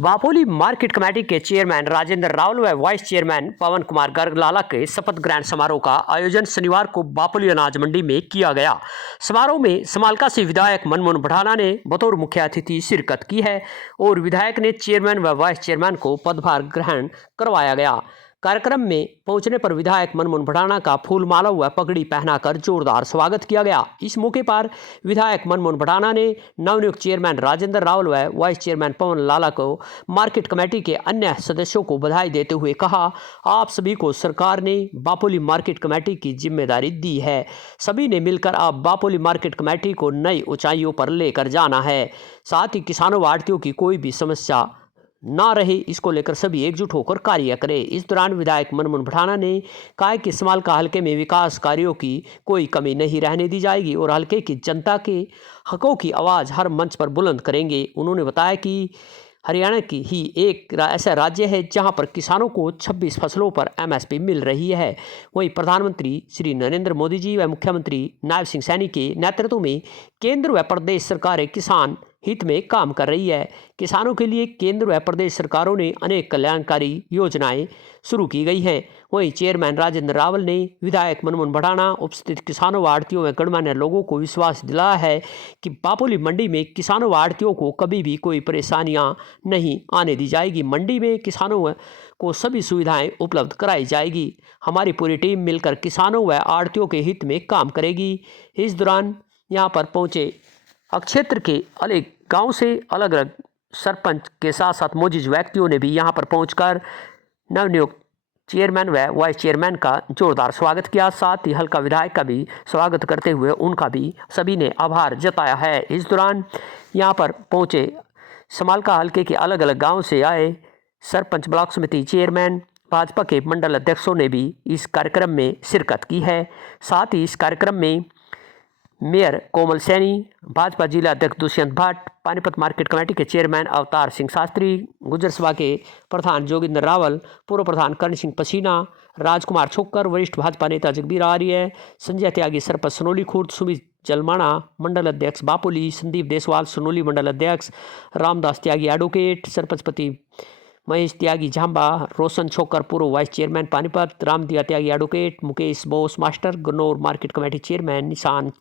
वापोली market committee के chairman Rajendra Rawal व vice chairman पवन कुमार गर्ग लाला के शपथ ग्रहण समारोह का आयोजन शनिवार को वापोली अनाज मंडी में किया गया। समारोह में समालका से विधायक मनमोहन बढ़ाना ने बतौर मुख्य अतिथि शिरकत की है और विधायक ने चेयरमैन व वाइस चेयरमैन को पदभार ग्रहण करवाया गया। कार्यक्रम में पहुंचने पर विधायक मनमोहन बढ़ाना का फूलमाला व पगड़ी पहनाकर जोरदार स्वागत किया गया। इस मौके पर विधायक मनमोहन बढ़ाना ने नवनियुक्त चेयरमैन राजेंद्र रावल व वाइस चेयरमैन पवन लाला को मार्केट कमेटी के अन्य सदस्यों को बधाई देते हुए कहा, आप सभी को सरकार ने वापोली मार्केट कमेटी की जिम्मेदारी दी है। सभी ने मिलकर अब वापोली मार्केट कमेटी को नई ऊंचाइयों पर लेकर जाना है। साथ ही किसानों व आढ़तियों की कोई भी समस्या ना रहे, इसको लेकर सभी एकजुट होकर कार्य करें। इस दौरान विधायक मनमोहन बढ़ाना ने कहा कि समालका हल्के में विकास कार्यों की कोई कमी नहीं रहने दी जाएगी और हल्के की जनता के हकों की आवाज़ हर मंच पर बुलंद करेंगे। उन्होंने बताया कि हरियाणा की ही एक ऐसा राज्य है जहां पर किसानों को 26 फसलों पर MSP मिल रही है। वहीं प्रधानमंत्री श्री नरेंद्र मोदी जी व मुख्यमंत्री नायब सिंह सैनी के नेतृत्व में केंद्र व प्रदेश सरकारें किसान हित में काम कर रही है। किसानों के लिए केंद्र व प्रदेश सरकारों ने अनेक कल्याणकारी योजनाएं शुरू की गई हैं। वहीं चेयरमैन राजेंद्र रावल ने विधायक मनमोहन बढ़ाना उपस्थित किसानों व आढ़तियों व गणमान्य लोगों को विश्वास दिलाया है कि वापोली मंडी में किसानों व आढ़तियों को कभी भी कोई परेशानियां नहीं आने दी जाएगी। मंडी में किसानों को सभी सुविधाएं उपलब्ध कराई जाएगी। हमारी पूरी टीम मिलकर किसानों व आढ़तियों के हित में काम करेगी। इस दौरान यहाँ पर पहुँचे क्षेत्र के अलग गांव से अलग अलग सरपंच के साथ साथ मौजूद व्यक्तियों ने भी यहां पर पहुंचकर नवनियुक्त चेयरमैन व वाइस चेयरमैन का जोरदार स्वागत किया। साथ ही हल्का विधायक का भी स्वागत करते हुए उनका भी सभी ने आभार जताया है। इस दौरान यहां पर पहुंचे समालका हल्के के अलग अलग गाँव से आए सरपंच, ब्लॉक समिति चेयरमैन, भाजपा के मंडल अध्यक्षों ने भी इस कार्यक्रम में शिरकत की है। साथ ही इस कार्यक्रम में मेयर कोमल सैनी, भाजपा जिला अध्यक्ष दुष्यंत भट्ट, पानीपत मार्केट कमेटी के चेयरमैन अवतार सिंह शास्त्री, गुर्जर सभा के प्रधान जोगिंदर रावल, पूर्व प्रधान कर्ण सिंह पसीना, राजकुमार छोक्कर, वरिष्ठ भाजपा नेता जगबीर आर्य, संजय त्यागी सरपंच सोनोली खुर्द, सुमित जलमाना मंडल अध्यक्ष वापोली, संदीप देसवाल सोनोली मंडल अध्यक्ष, रामदास त्यागी एडवोकेट, सरपंचपति महेश त्यागी झांबा, रोशन छोकर पूर्व vice chairman Panipat, Ramdiya Tyagi advocate, Mukesh Bose master, Gannaur market committee chairman Nishan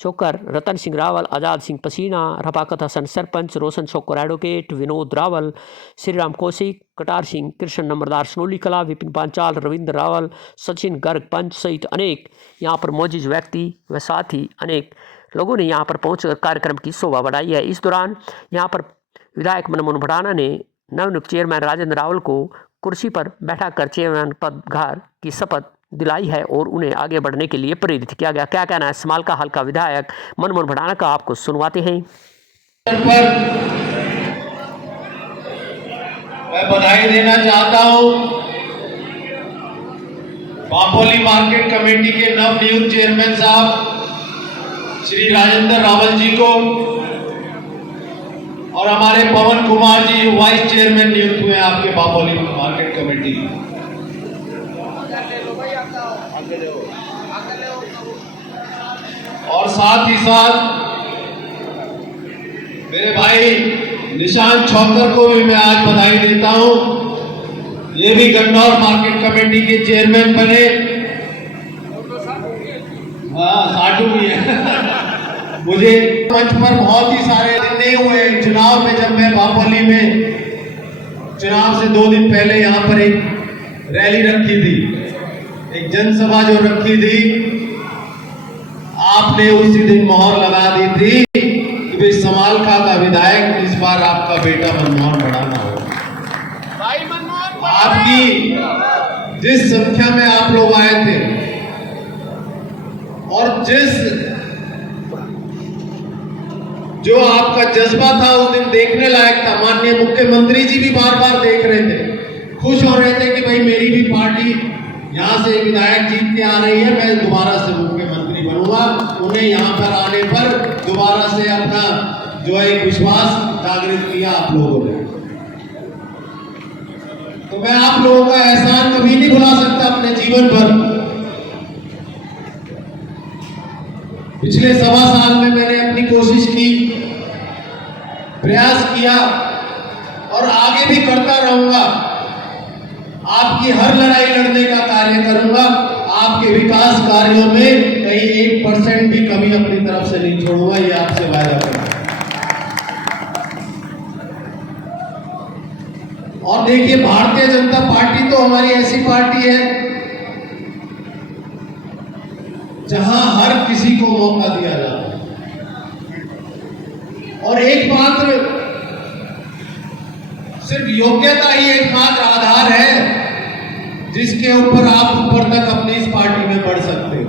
Chhokar, Ratan Singh Rawal, Azad Singh Pasina, Rafaqat Hasan sarpanch, Roshan Chhokar advocate, Vinod Rawal, Shriram Kaushik, Katar Singh, Krishna नंबरदार सोनोली कला, विपिन पांचाल, रविंद्र रावल, सचिन गर्ग पंच सहित अनेक यहाँ पर मौजूद व्यक्ति व साथ ही अनेक लोगों ने यहाँ पर पहुँचकर कार्यक्रम की शोभा बढ़ाई है। इस दौरान यहाँ पर विधायक मनमोहन बढ़ाना ने नवनियुक्त चेयरमैन राजेंद्र रावल को कुर्सी पर बैठाकर चेयरमैन पदभार की शपथ दिलाई है और उन्हें आगे बढ़ने के लिए प्रेरित किया गया। क्या कहना है समालका हल्का विधायक मनमोहन बढ़ाना का, आपको सुनवाते हैं। मैं बधाई देना चाहता हूं वापोली मार्केट कमेटी के नवनियुक्त चेयरमैन साहब श्री राजेंद्र रावल जी को और हमारे पवन कुमार जी वाइस चेयरमैन नियुक्त हुए आपके वापोली मार्केट कमेटी। और साथ ही साथ मेरे भाई निशान छोकर को भी मैं आज बधाई देता हूं। ये भी गन्नौर मार्केट कमेटी के चेयरमैन बने। हाँ, साटू भी है। मुझे मंच पर बहुत ही सारे दिन नहीं हुए। चुनाव में जब मैं वापोली में चुनाव से 2 दिन पहले यहाँ पर एक रैली रखी थी, एक जनसभा जो रखी थी, आपने उसी दिन मोहर लगा दी थी कि भाई समालका का विधायक इस बार आपका बेटा मनमोहन बढ़ाना हो। आपकी जिस संख्या में आप लोग आए थे और जो आपका जज्बा था उस दिन देखने लायक था। माननीय मुख्यमंत्री जी भी बार बार देख रहे थे, खुश हो रहे थे कि भाई मेरी भी पार्टी यहाँ से विधायक जीत के आ रही है, मैं दोबारा से मुख्यमंत्री बनूंगा। उन्हें यहाँ पर आने पर दोबारा से अपना जो है एक विश्वास जागृत किया आप लोगों ने। तो मैं आप लोगों का एहसान कभी नहीं भुला सकता अपने जीवन भर। पिछले 1.25 साल में मैंने अपनी कोशिश की, प्रयास किया और आगे आगे भी करता रहूंगा, आपकी हर लड़ाई लड़ने का कार्य करूंगा, आपके विकास कार्यों में कहीं 1% भी कमी अपनी तरफ से नहीं छोड़ूंगा, ये आपसे वादा करूंगा। और देखिए, भारतीय जनता पार्टी तो हमारी ऐसी पार्टी है जहां हर किसी को मौका दिया जाता है और एकमात्र सिर्फ योग्यता ही एकमात्र आधार है जिसके ऊपर आप ऊपर तक अपनी इस पार्टी में बढ़ सकते हो।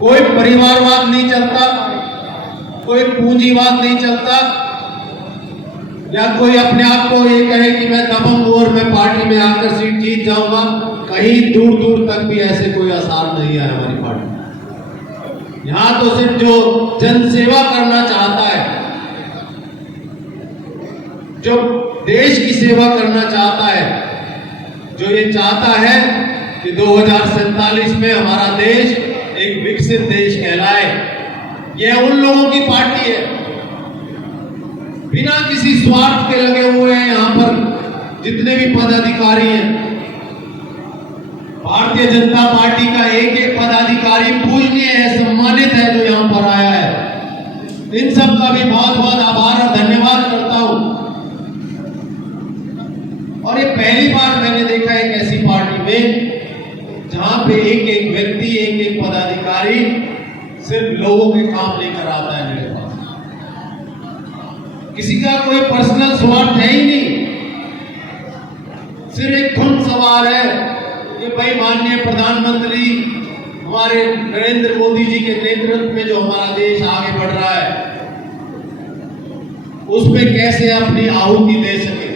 कोई परिवारवाद नहीं चलता, कोई पूंजीवाद नहीं चलता, या कोई अपने आप को ये कहे कि मैं दबंग हूं और मैं पार्टी में आकर सीट जीत जाऊंगा। कहीं दूर दूर तक भी ऐसे कोई आसार नहीं है हमारी पार्टी। यहां तो सिर्फ जो जन सेवा करना चाहता है, जो देश की सेवा करना चाहता है, जो ये चाहता है कि 2047 में हमारा देश एक विकसित देश कहलाए, यह उन लोगों की पार्टी है। बिना किसी स्वार्थ के लगे हुए हैं यहां पर जितने भी पदाधिकारी हैं। भारतीय जनता पार्टी का एक एक पदाधिकारी पूजनीय है, सम्मानित है जो यहां पर आया है। इन सब का भी बहुत बहुत आभार और धन्यवाद करता हूं। और ये पहली बार मैंने देखा एक ऐसी पार्टी में जहां पे एक एक व्यक्ति, एक एक पदाधिकारी सिर्फ लोगों के काम लेकर आता है मेरे पास। किसी का कोई पर्सनल स्वार्थ है ही नहीं, सिर्फ एक धुन सवार है कि भाई माननीय प्रधानमंत्री हमारे नरेंद्र मोदी जी के नेतृत्व में जो हमारा देश आगे बढ़ रहा है, उसमें कैसे अपनी आहुति दे सके,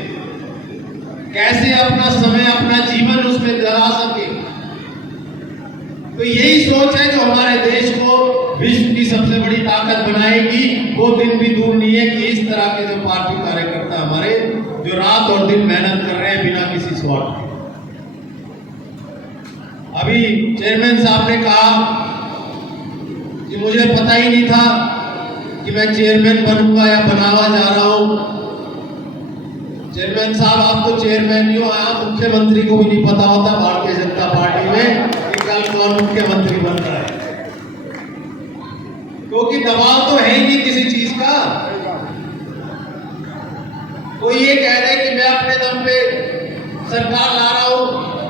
कैसे अपना समय, अपना जीवन उसमें लगा सके। तो यही सोच है जो हमारे देश को विश्व की सबसे बड़ी ताकत बनाएगी। वो दिन भी दूर नहीं है कि इस तरह के जो पार्टी कार्यकर्ता हमारे जो रात और दिन मेहनत कर रहे हैं बिना किसी स्वार्थ के। अभी चेयरमैन साहब ने कहा कि मुझे पता ही नहीं था कि मैं चेयरमैन बनूंगा या बनावा जा रहा हूं। चेयरमैन साहब, आप तो चेयरमैन ही हो, आप मुख्यमंत्री को भी नहीं पता होता भारतीय जनता पार्टी में कि कल कौन मुख्यमंत्री बन रहा है, क्योंकि दबाव तो है ही नहीं किसी चीज का। कोई ये कह रहे कि मैं अपने दम पे सरकार ला रहा हूं,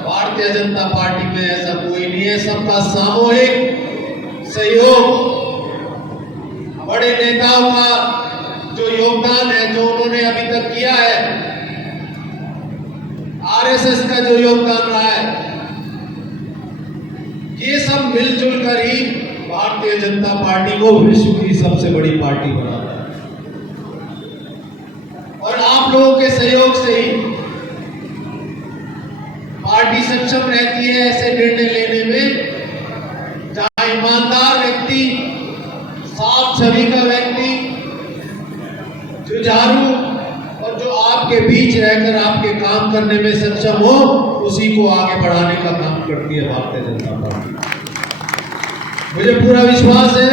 भारतीय जनता पार्टी में ऐसा कोई नहीं है। सबका सामूहिक सहयोग, बड़े नेताओं का जो योगदान है, जो उन्होंने अभी तक किया है, आरएसएस का जो योगदान रहा है, ये सब मिलजुल कर ही भारतीय जनता पार्टी को विश्व की सबसे बड़ी पार्टी बनाता है। और आप लोगों के सहयोग से ही पार्टी सक्षम रहती है ऐसे निर्णय लेने में जहां ईमानदार व्यक्ति, साफ छवि का व्यक्ति, जुझारू और जो आपके बीच रहकर आपके काम करने में सक्षम हो, उसी को आगे बढ़ाने का काम करती है भारतीय जनता पार्टी। मुझे पूरा विश्वास है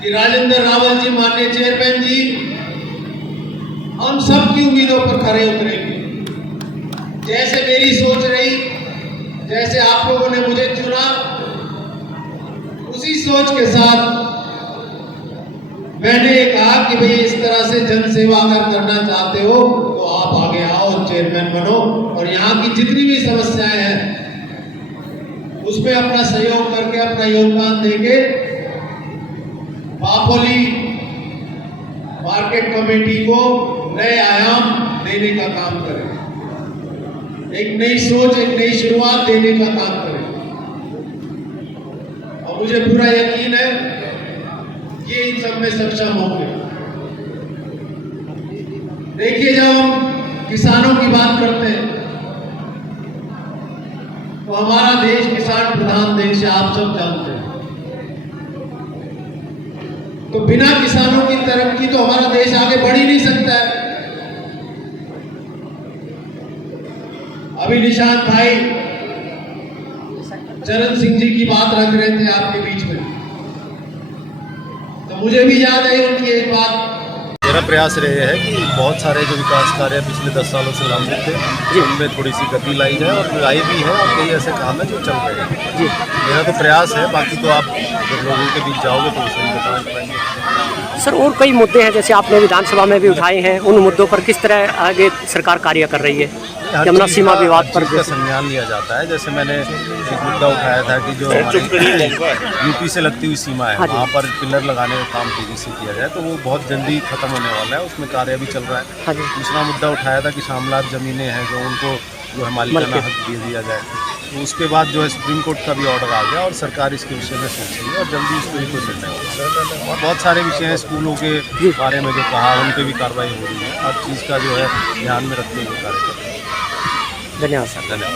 कि राजेंद्र रावल जी, माननीय चेयरमैन जी, हम सब की उम्मीदों पर खरे उतरेंगे। जैसे मेरी सोच रही, जैसे आप लोगों ने मुझे चुना, उसी सोच के साथ मैंने कहा कि भाई इस तरह से जन सेवा अगर करना चाहते हो तो आप आगे आओ, चेयरमैन बनो और यहाँ की जितनी भी समस्याएं हैं उसमें अपना सहयोग करके, अपना योगदान देके बापोली मार्केट कमेटी को नए आयाम देने का काम करें, एक नई सोच, एक नई शुरुआत देने का काम करें। और मुझे पूरा यकीन है ये इन सब में सक्षम होंगे। देखिए, जब हम किसानों की बात करते हैं तो हमारा देश किसान प्रधान देश है, आप सब जानते हैं। तो बिना किसानों की तरक्की तो हमारा देश आगे बढ़ ही नहीं सकता है। अभी निशांत भाई चरण सिंह जी की बात रख रहे थे आपके बीच में, तो मुझे भी याद है उनकी एक बात। हमारा प्रयास रहे है कि बहुत सारे जो विकास कार्य पिछले 10 सालों से लंबित थे उनमें थोड़ी सी गति लाई जाए, और लाई भी है, और कई ऐसे काम है जो चल रहे हैं जी। मेरा तो प्रयास है, बाकी तो आप जब लोगों के बीच जाओगे तो उसमें बता पाएंगे। सर और कई मुद्दे हैं जैसे आपने विधानसभा में भी उठाए हैं, उन मुद्दों पर किस तरह आगे सरकार कार्य कर रही है? यमुना सीमा विवाद पर का संज्ञान लिया जाता है। जैसे मैंने एक मुद्दा उठाया था कि जो यूपी से लगती हुई सीमा है वहाँ पर पिलर लगाने का काम तेजी से किया जाए, तो वो बहुत जल्दी खत्म होने वाला है, उसमें कार्य भी चल रहा है। दूसरा मुद्दा उठाया था कि शामलात ज़मीनें हैं जो उनको जो है मालिकाना हक दे दिया जाए, तो उसके बाद जो है सुप्रीम कोर्ट का भी ऑर्डर आ गया और सरकार इसके विषय में सोच रही है और जल्दी इस पर भी कोई निर्णय होगा। और बहुत सारे विषय हैं स्कूलों के बारे में जो कहा, उन पर भी कार्रवाई हो रही है। हर चीज़ का जो है ध्यान में रखते हुए कार्य कर रहे हैं। धन्यवाद सर। धन्यवाद।